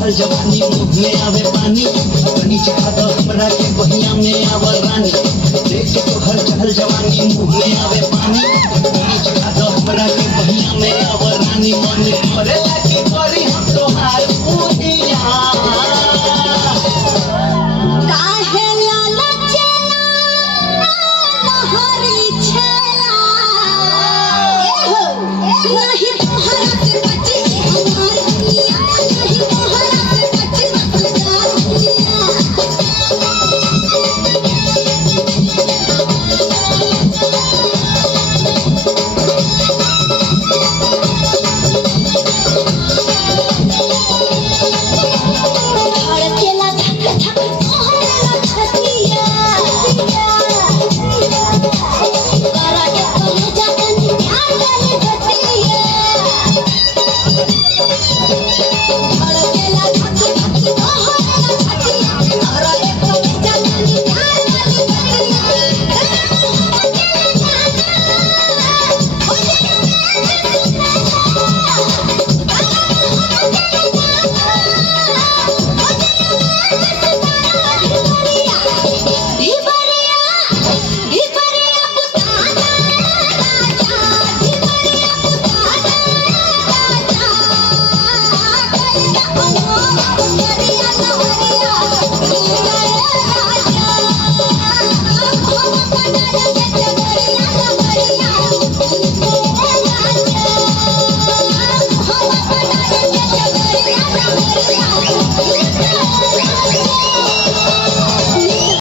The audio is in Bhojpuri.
चढ़ल जवानी मुँह में आवे पानी कनी चखा दो हमरा के बहिया में आवर रानी देख के तोहर चढ़ल जवानी मुँह में आवे पानी कनी चखा दो हमरा के बहिया में आवर रानी मन करे लागी करी हम तोहार पूजिया काहे लाला चला लहरी छला नहीं तोहरा से बची हमार दुनिया नहीं तोहरा से बची हमार दुनिया धड़केला धक धक तोहरा छतिया करा के कलेजा तनी प्यार वाली बतिया धड़केला धक धक तोहरा छतिया करा के कलेजा तनी प्यार वाली बतिया